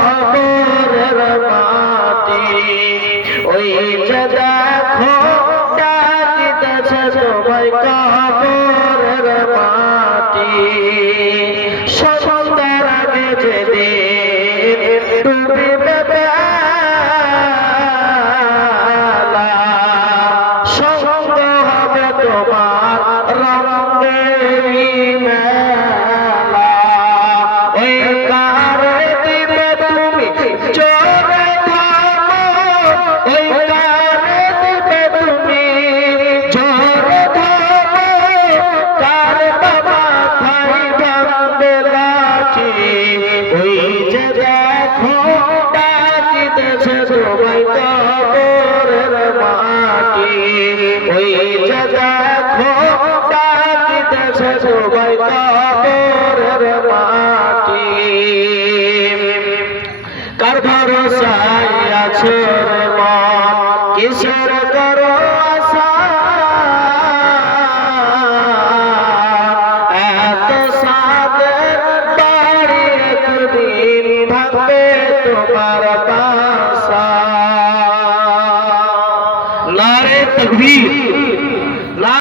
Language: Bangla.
কবরের মাটি ওই যে দেখো ডাকিতেছে সবাই কবরের মাটি সন্ধ্যার আগে যেদিন ডুবিবে বেলা সঙ্গ হবে তোমার রঙেরই মেলা ওই কারে দিবে তুমি চোরে থামো ওই কারে দিবে তুমি চোরে থামো কার বাবা খাই ভাঙবে লাঠি ওই যে দেখো ডাকিতেছে সবাই কবরের মাটি ওই যে দেখো ডাকিতেছে সবাই কবরের মাটি কার ভরসায় আছে রে মন কিসের করো আশা এত সাদের বাড়ি একদিন ভাঙবে তোমার বাসা নারে তাকবীর